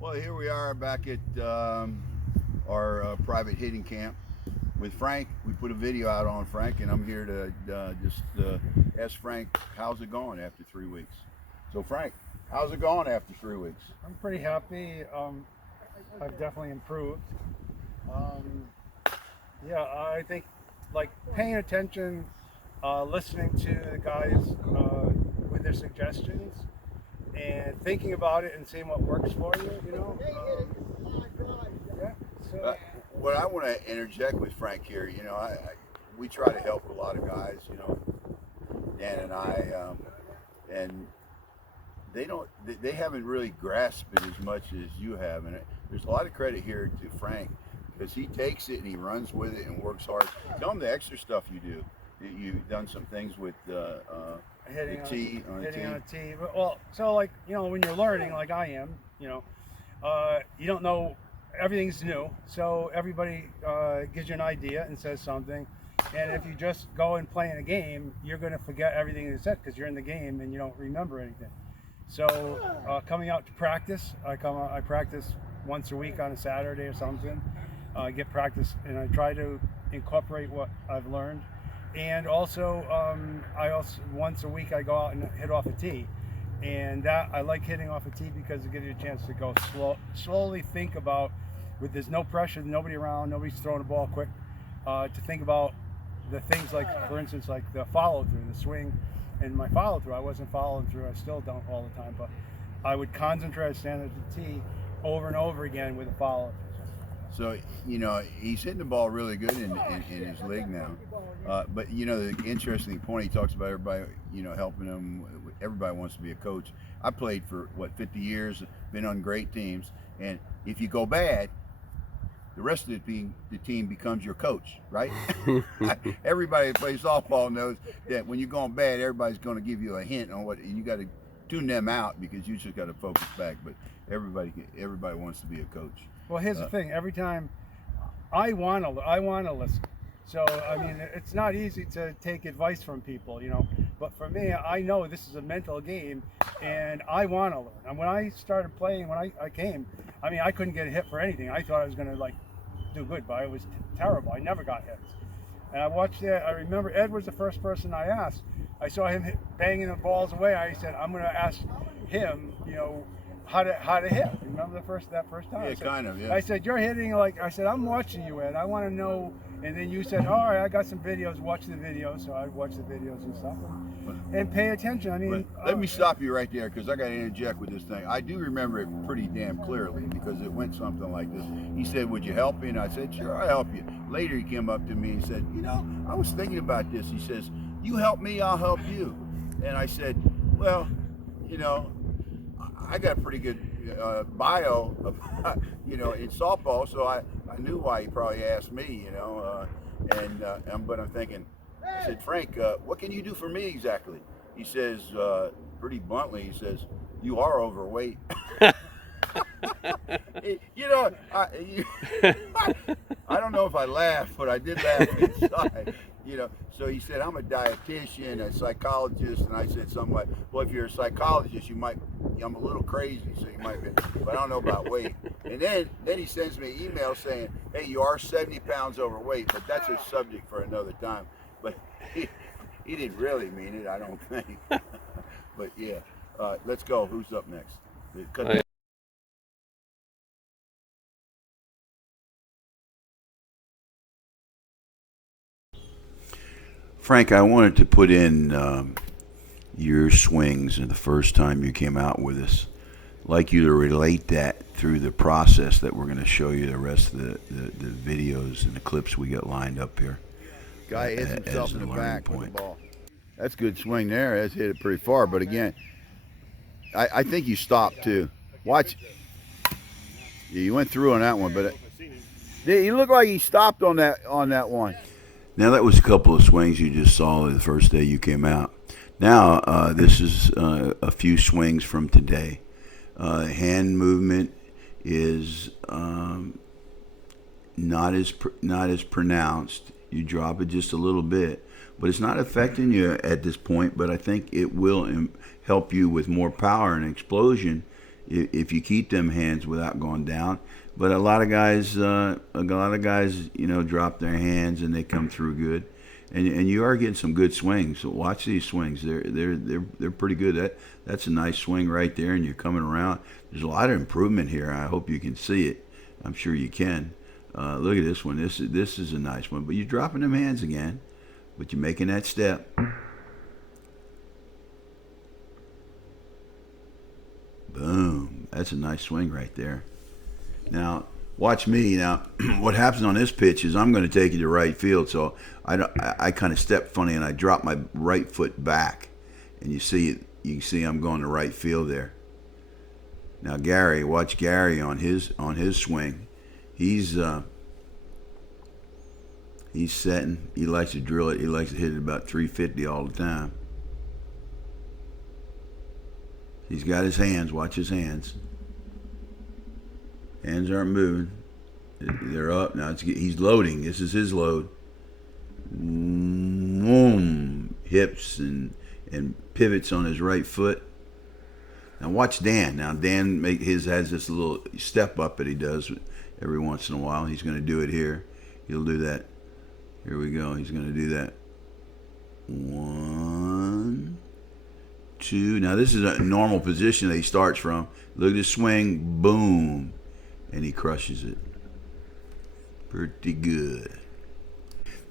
Well, here we are back at our private hitting camp with Frank. We put a video out on Frank, and I'm here to just ask Frank, how's it going after 3 weeks? So, Frank, how's it going after 3 weeks? I'm pretty happy. I've definitely improved. Um, yeah, I think like paying attention, listening to the guys with their suggestions, and thinking about it and seeing what works for you. Yeah. Uh, So what I want to interject with Frank here, we try to help a lot of guys, Dan and I, and they haven't really grasped it as much as you have, and there's a lot of credit here to Frank because he takes it and he runs with it and works hard. Tell him the extra stuff you do. You've done some things with the tee on hitting on a a tee. tee. Well, so like when you're learning, like I am, you don't know, everything's new. So everybody gives you an idea and says something, and if you just go and play in a game, you're going to forget everything they said because you're in the game and you don't remember anything. So coming out to practice, I practice once a week on a Saturday or something. Get practice, and I try to incorporate what I've learned. And also, I also once a week I go out and hit off a tee, and that I like hitting off a tee because it gives you a chance to go slowly think about, with there's no pressure, nobody around, nobody's throwing the ball quick, to think about the things like, for instance, like the follow through, the swing, and my follow through. I wasn't following through. I still don't all the time, but I would concentrate, stand at the tee over and over again with a follow through. So, he's hitting the ball really good in his league now. But, the interesting point, he talks about everybody, helping him. Everybody wants to be a coach. I played for, 50 years, been on great teams. And if you go bad, the rest of the team becomes your coach, right? Everybody that plays softball knows that when you're going bad, everybody's going to give you a hint on what, and you got to tune them out because you just got to focus back. But everybody wants to be a coach. Well, here's the thing. Every time I want to listen. So, I mean, it's not easy to take advice from people, But for me, I know this is a mental game, and I want to learn. And when I started playing, when I came, I mean, I couldn't get a hit for anything. I thought I was going to, do good, but it was terrible. I never got hits. And I watched it. I remember Ed was the first person I asked. I saw him banging the balls away. I said, I'm going to ask him, how to hit. Remember that first time? Yeah, kind of, yeah. I said, you're hitting I said, I'm watching you, Ed. I want to know. And then you said, all right, I got some videos. Watch the videos. So I watch the videos and stuff and pay attention. I mean, let me stop you right there because I got to interject with this thing. I do remember it pretty damn clearly because it went something like this. He said, would you help me? And I said, sure, I'll help you. Later, he came up to me and said, I was thinking about this. He says, you help me, I'll help you. And I said, well, I got a pretty good bio, in softball, so I knew why he probably asked me, but I'm thinking, I said, Frank, what can you do for me exactly? He says, pretty bluntly, he says, you are overweight. I don't know if I laughed, but I did laugh inside. So he said, I'm a dietitian, a psychologist, and I said something like, well, if you're a psychologist, I'm a little crazy, so you might be, but I don't know about weight. And then he sends me an email saying, hey, you are 70 pounds overweight, but that's a subject for another time. But he didn't really mean it, I don't think. But yeah, let's go. Who's up next? Frank, I wanted to put in your swings and the first time you came out with us. I'd like you to relate that through the process that we're going to show you the rest of the videos and the clips we got lined up here. Guy hits himself in the back with the ball. That's a good swing there. That's hit it pretty far. But again, I think you stopped too. Watch. Yeah, you went through on that one, but he looked like he stopped on that one. Now that was a couple of swings you just saw the first day you came out. Now this is a few swings from today. Hand movement is not as pronounced. You drop it just a little bit, but it's not affecting you at this point. But I think it will help you with more power and explosion if you keep them hands without going down. But a lot of guys, you know, drop their hands and they come through good, and you are getting some good swings. So watch these swings; they're pretty good. That's a nice swing right there, and you're coming around. There's a lot of improvement here. I hope you can see it. I'm sure you can. Look at this one. This is a nice one. But you're dropping them hands again, but you're making that step. Boom. That's a nice swing right there. Now, watch me. Now, what happens on this pitch is I'm going to take you to right field. So I kind of step funny and I drop my right foot back. And you can see I'm going to right field there. Now, Gary, watch Gary on his swing. He's setting. He likes to drill it. He likes to hit it about 350 all the time. He's got his hands. Watch his hands. Hands aren't moving. They're up. Now he's loading. This is his load. Boom. Hips and pivots on his right foot. Now watch Dan. Now Dan has this little step up that he does every once in a while. He's going to do it here. He'll do that. Here we go. He's going to do that. 1, 2. Now this is a normal position that he starts from. Look at his swing. Boom. And he crushes it. Pretty good.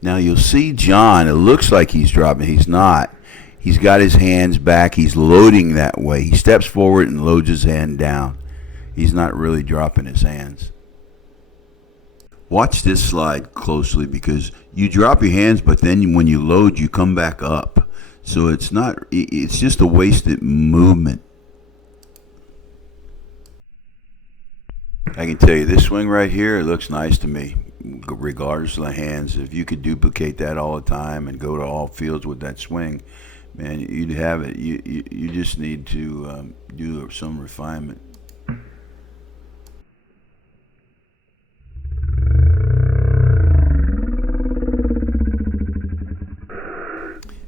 Now you'll see John, it looks like he's dropping. He's not. He's got his hands back. He's loading that way. He steps forward and loads his hand down. He's not really dropping his hands. Watch this slide closely because you drop your hands, but then when you load, you come back up. So it's just a wasted movement. I can tell you this swing right here, it looks nice to me, regardless of the hands. If you could duplicate that all the time and go to all fields with that swing, man, you'd have it. You just need to do some refinement.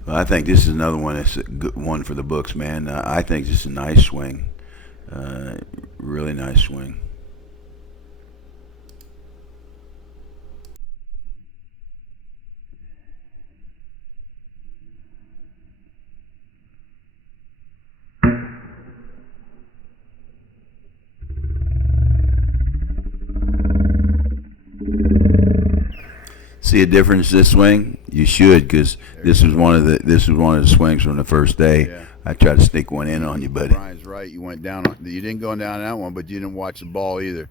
Well, I think this is another one that's a good one for the books, man. I think this is a nice swing. Really nice swing. See a difference this swing? You should, because this was one of the swings from the first day. Yeah. I tried to sneak one in on you, buddy. Brian's right. You went down. You didn't go down that one, but you didn't watch the ball either.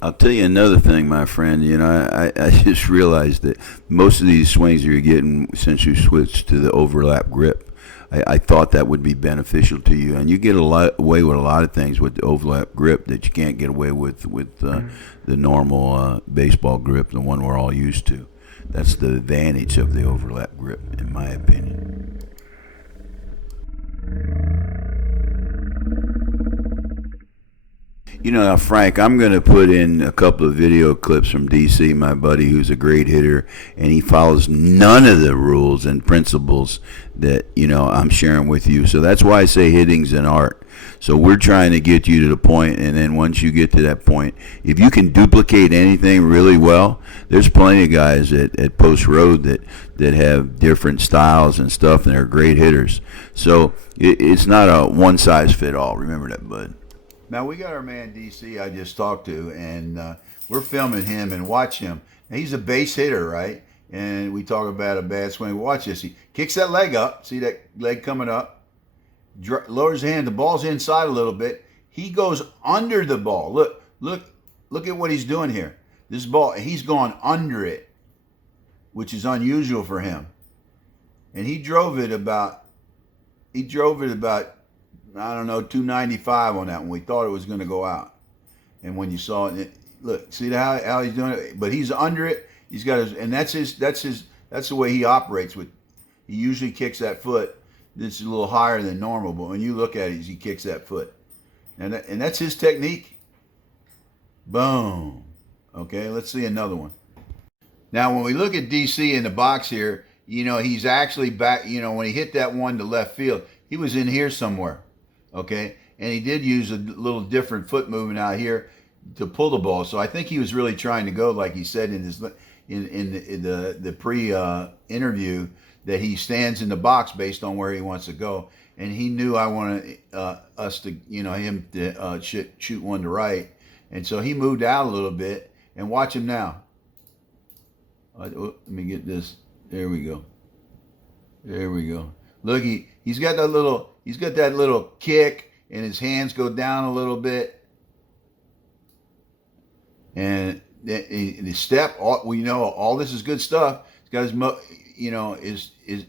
I'll tell you another thing, my friend. You know, I just realized that most of these swings you're getting since you switched to the overlap grip, I thought that would be beneficial to you, and you get away with a lot of things with the overlap grip that you can't get away with the normal baseball grip, the one we're all used to. That's the advantage of the overlap grip, in my opinion. You know, now, Frank, I'm going to put in a couple of video clips from DC, my buddy, who's a great hitter, and he follows none of the rules and principles that, you know, I'm sharing with you. So that's why I say hitting's an art. So we're trying to get you to the point, and then once you get to that point, if you can duplicate anything really well, there's plenty of guys at Post Road that have different styles and stuff, and they're great hitters. So it's not a one-size-fit-all. Remember that, bud. Now, we got our man DC I just talked to, and we're filming him, and watch him. Now, he's a base hitter, right? And we talk about a bad swing. Watch this. He kicks that leg up. See that leg coming up? Lowers his hand. The ball's inside a little bit. He goes under the ball. Look at what he's doing here. This ball, he's gone under it, which is unusual for him. And he drove it about, I don't know, 295 on that one. We thought it was going to go out. And when you saw it, look, see how he's doing it? But he's under it. He's got his, and that's the way he operates with. He usually kicks that foot. This is a little higher than normal, but when you look at it, he kicks that foot. And that's his technique. Boom. Okay, let's see another one. Now, when we look at DC in the box here, you know, he's actually back, you know, when he hit that one to left field, he was in here somewhere. Okay, and he did use a little different foot movement out here to pull the ball. So I think he was really trying to go, like he said in his in the pre interview, that he stands in the box based on where he wants to go. And he knew I wanted us to, him to shoot one to right. And so he moved out a little bit. And watch him now. Let me get this. There we go. There we go. Look, he's got that little kick, and his hands go down a little bit. And the step, all this is good stuff. He's got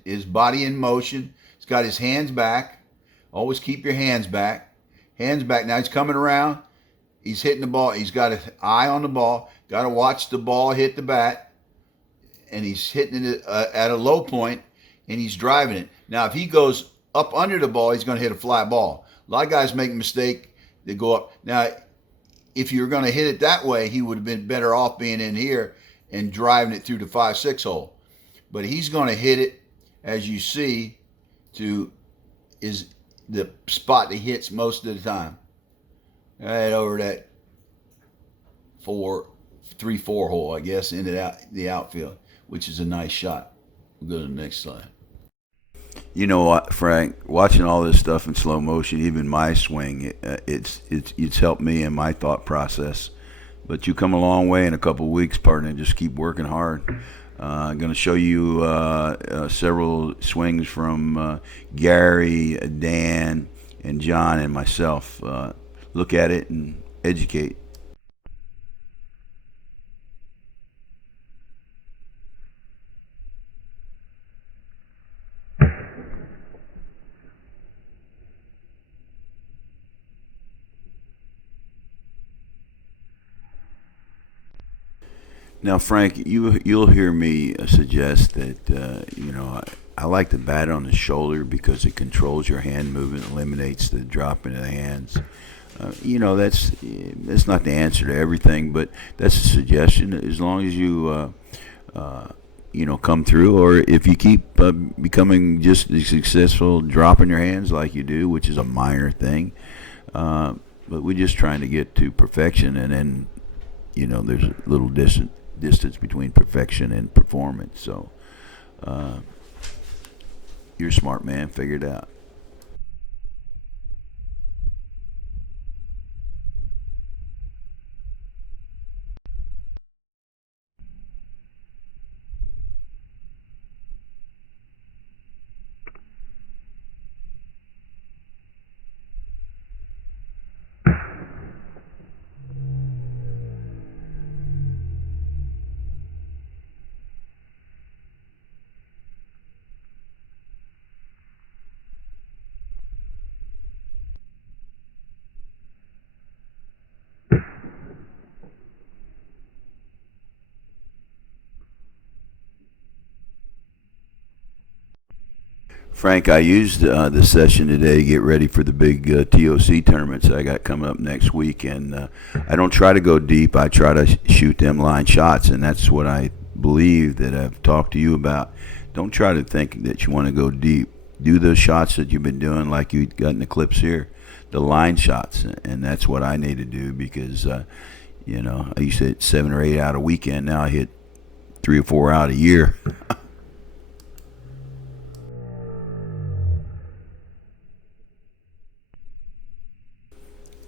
his body in motion. He's got his hands back. Always keep your hands back. Hands back. Now he's coming around. He's hitting the ball. He's got an eye on the ball. Got to watch the ball hit the bat. And he's hitting it at a low point, and he's driving it. Now, if he goes up under the ball, he's going to hit a fly ball. A lot of guys make a mistake. They go up. Now, if you're going to hit it that way, he would have been better off being in here and driving it through the 5-6 hole. But he's going to hit it, as you see, is the spot that he hits most of the time. Right over that 3-4 hole, I guess, into the outfield, which is a nice shot. We'll go to the next slide. You know what, Frank? Watching all this stuff in slow motion, even my swing, it's helped me in my thought process. But you come a long way in a couple of weeks, partner. Just keep working hard. I'm going to show you several swings from Gary, Dan, and John, and myself. Look at it and educate. Now, Frank, you'll hear me suggest that I like to bat on the shoulder because it controls your hand movement, eliminates the drop into the hands. That's not the answer to everything, but that's a suggestion. As long as you come through, or if you keep becoming just as successful dropping your hands like you do, which is a minor thing, but we're just trying to get to perfection, and then there's a little distance between perfection and performance. So you're a smart man, figure it out. Frank, I used the session today to get ready for the big TOC tournaments I got coming up next week, and I don't try to go deep. I try to shoot them line shots, and that's what I believe that I've talked to you about. Don't try to think that you want to go deep. Do those shots that you've been doing, like you got in the clips here, the line shots, and that's what I need to do because, I used to hit 7 or 8 out a weekend. Now I hit 3 or 4 out a year.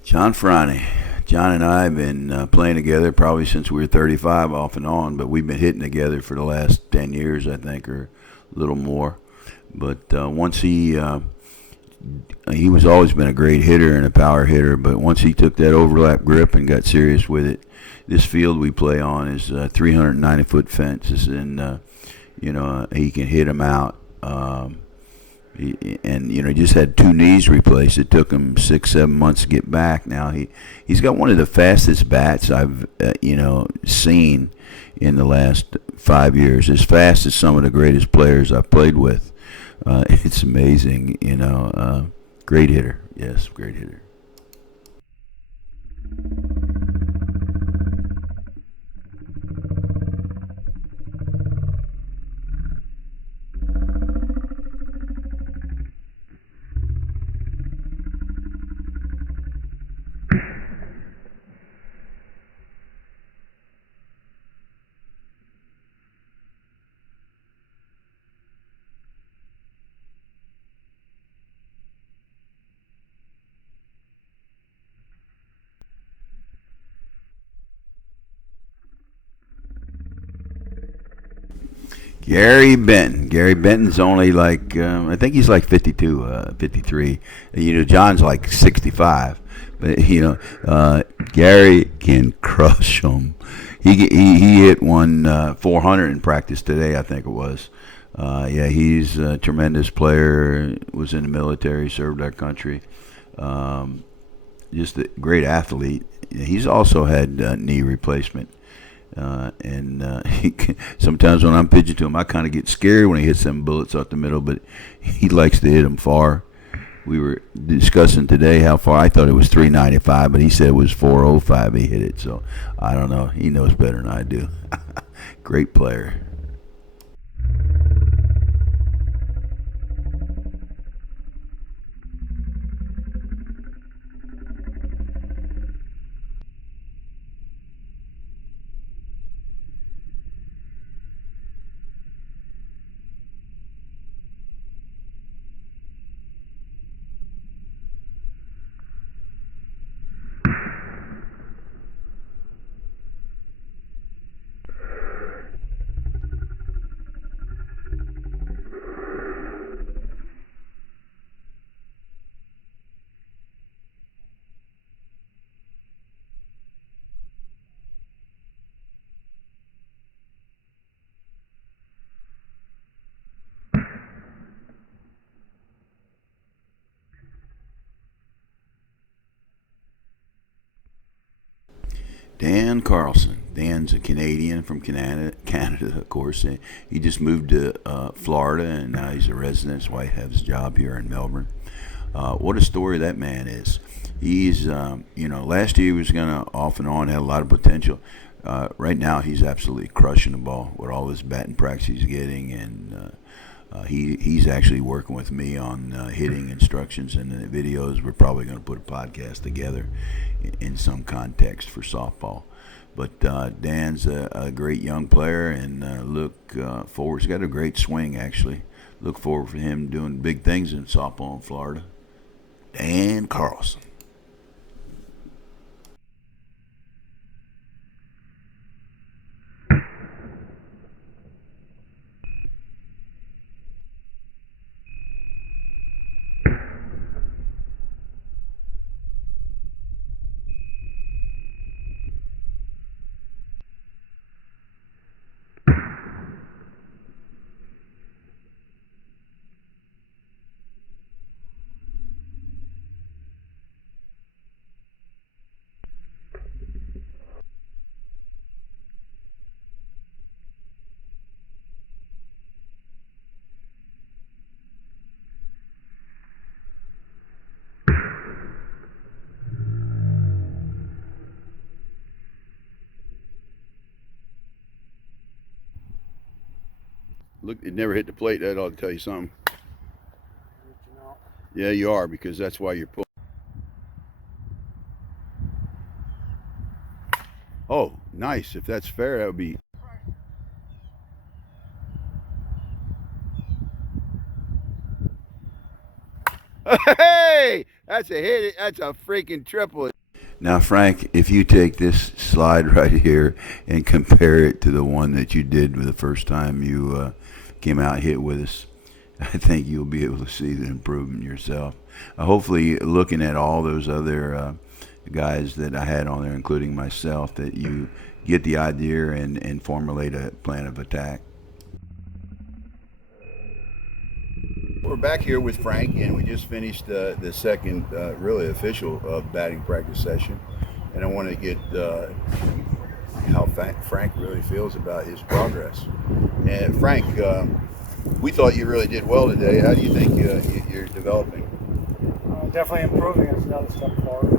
John Franny. John and I have been playing together probably since we were 35 off and on, but we've been hitting together for the last 10 years, I think, or a little more. But once he was always been a great hitter and a power hitter, but once he took that overlap grip and got serious with it, this field we play on is 390-foot fences, and, he can hit them out. He just had 2 knees replaced. It took him 6-7 months to get back. Now he's got one of the fastest bats I've seen in the last 5 years. As fast as some of the greatest players I've played with. It's amazing, great hitter. Yes, great hitter. Gary Benton. Gary Benton's only like, I think he's like 52, 53. John's like 65. But, Gary can crush him. He hit one 400 in practice today, I think it was. Yeah, he's a tremendous player, was in the military, served our country. Just a great athlete. He's also had knee replacement. Sometimes when I'm pitching to him, I kind of get scared when he hits them bullets out the middle, but he likes to hit them far. We were discussing today how far. I thought it was 395, but he said it was 405 he hit it. So I don't know. He knows better than I do. Great player. Dan Carlson. Dan's a Canadian from Canada, of course. He just moved to Florida, and now he's a resident. His wife has a job here in Melbourne. What a story that man is. He's, last year he was going to off and on, had a lot of potential. Right now he's absolutely crushing the ball with all this batting practice he's getting, and he's actually working with me on hitting instructions and the videos. We're probably going to put a podcast together in some context for softball. But Dan's a great young player, and look forward. He's got a great swing, actually. Look forward for him doing big things in softball in Florida. Dan Carlson. Look, it never hit the plate. That ought to tell you something. Reaching out. Yeah, you are, because that's why you're pulling. Oh, nice. If that's fair, that would be. Hey, that's a hit. That's a freaking triple. Now, Frank, if you take this slide right here and compare it to the one that you did the first time you came out and hit with us, I think you'll be able to see the improvement yourself. Hopefully, looking at all those other guys that I had on there, including myself, that you get the idea and formulate a plan of attack. We're back here with Frank, and we just finished the second really official batting practice session. And I want to get how Frank really feels about his progress. And Frank, we thought you really did well today. How do you think you're developing? Definitely improving. It's another step forward.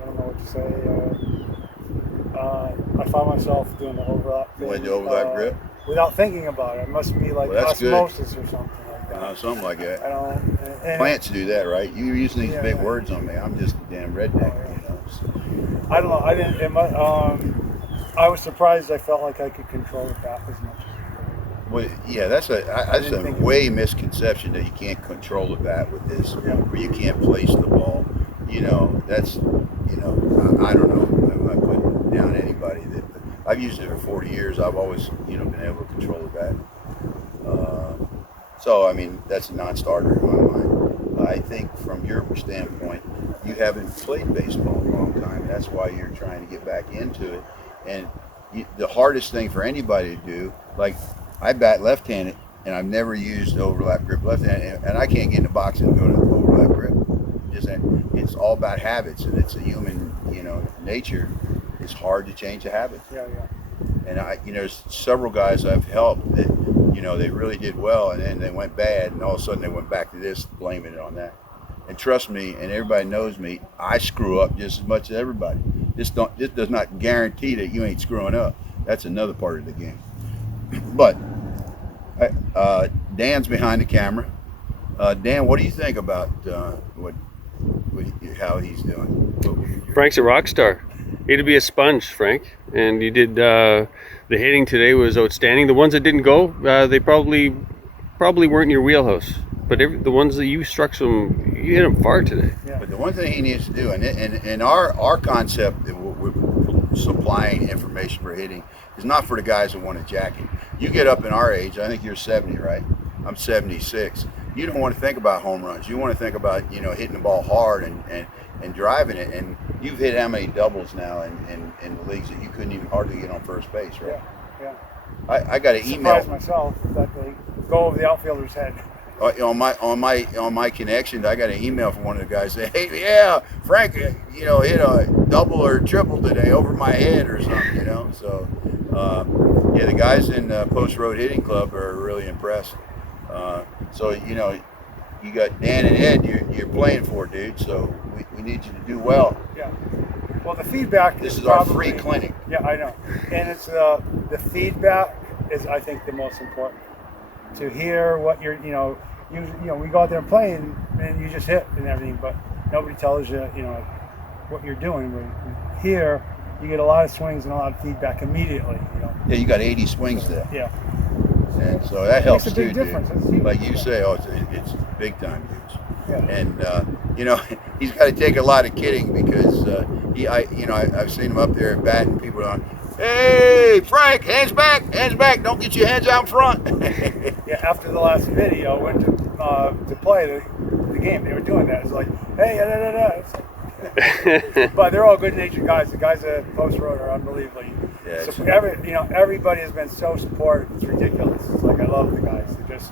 I don't know what to say. I found myself doing the overlap. You want to do overlap grip? Without thinking about it. It must be like osmosis or something like that. Something like that. I don't. Plants do that, right? You're using these big words on me. I'm just a damn redneck, you know. So. I don't know. I didn't. I was surprised. I felt like I could control the bat as much. Well, yeah, that's a way misconception that you can't control the bat with this, or you can't place the ball. You know, that's, I don't know. I'm not putting down anybody. I've used it for 40 years. I've always, been able to control the bat. So I mean, that's a non-starter in my mind. I think from your standpoint, you haven't played baseball in a long time. That's why you're trying to get back into it. And the hardest thing for anybody to do, like I bat left-handed, and I've never used overlap grip left-handed, and I can't get in the box and go to overlap grip. It's all about habits, and it's a human, nature. It's hard to change a habit. Yeah. And there's several guys I've helped that, they really did well, and then they went bad, and all of a sudden they went back to this, blaming it on that. And trust me, and everybody knows me, I screw up just as much as everybody. This does not guarantee that you ain't screwing up. That's another part of the game. But Dan's behind the camera. Dan, what do you think about how he's doing? Frank's a rock star. He had to be a sponge, Frank, and you did. The hitting today was outstanding. The ones that didn't go, they probably weren't in your wheelhouse. But the ones that you struck some, you hit them far today. Yeah. But the one thing he needs to do, and our concept that we're supplying information for hitting is not for the guys that want to jack it. You get up in our age, I think you're 70, right? I'm 76. You don't want to think about home runs. You want to think about, hitting the ball hard and driving it. And you've hit how many doubles now in the leagues that you couldn't even hardly get on first base, right? Yeah. I got an email. Surprised myself that they go over the outfielder's head. On my connection, I got an email from one of the guys saying, "Hey, yeah, Frank, hit a double or triple today over my head or something." So, the guys in Post Road Hitting Club are really impressed. So, you got Dan and Ed you're playing for, dude. So we need you to do well. Yeah. Well, the feedback. This is probably, our free clinic. Yeah, I know, and it's the feedback is, I think, the most important. To hear what you're, we go out there and play and you just hit and everything, but nobody tells you, what you're doing. But here, you get a lot of swings and a lot of feedback immediately. Yeah, you got 80 swings there. Yeah. And so that helps makes a big too, difference. dude. Like you say, it's big time, dudes. Yeah. And he's got to take a lot of kidding because I've seen him up there at bat and people are, "Hey, Frank, hands back, don't get your hands out front." Yeah, after the last video, went to play the game. They were doing that. It's like, hey, It's like, but they're all good-natured guys. The guys at Post Road are unbelievably. Yeah, So everybody has been so supportive. It's ridiculous. It's like, I love the guys. They just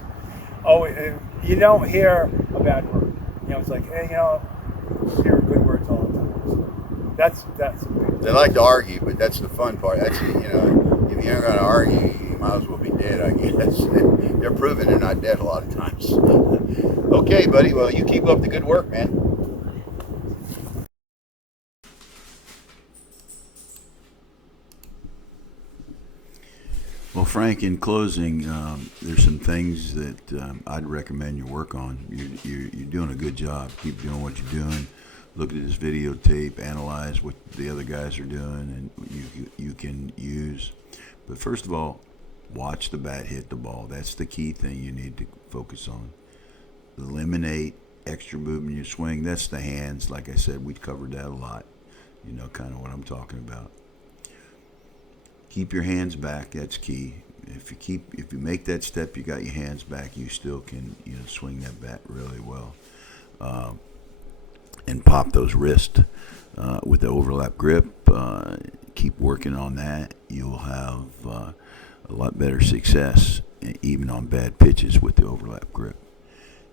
always. You don't hear a bad word. It's like, hey, hear good words all the time. So that's. They like to argue, but that's the fun part. That's if you ain't gonna argue, you might as well be dead, I guess. They're proving they're not dead a lot of times. Okay, buddy. Well, you keep up the good work, man. Well, Frank, in closing, there's some things that I'd recommend you work on. You're doing a good job. Keep doing what you're doing. Look at this videotape, analyze what the other guys are doing, and you can use. But first of all, watch the bat hit the ball. That's the key thing you need to focus on. Eliminate extra movement in your swing. That's the hands. Like I said, we covered that a lot. Kind of what I'm talking about. Keep your hands back. That's key. If you make that step, you got your hands back. You still can swing that bat really well, and pop those wrists with the overlap grip. Keep working on that. You'll have a lot better success, even on bad pitches, with the overlap grip.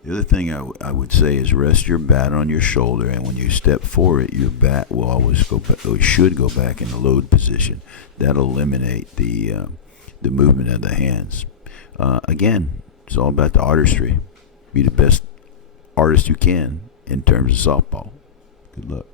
The other thing I would say is rest your bat on your shoulder, and when you step forward, your bat will always go back, or should go back in the load position. That'll eliminate the movement of the hands. Again, it's all about the artistry. Be the best artist you can in terms of softball. Good luck.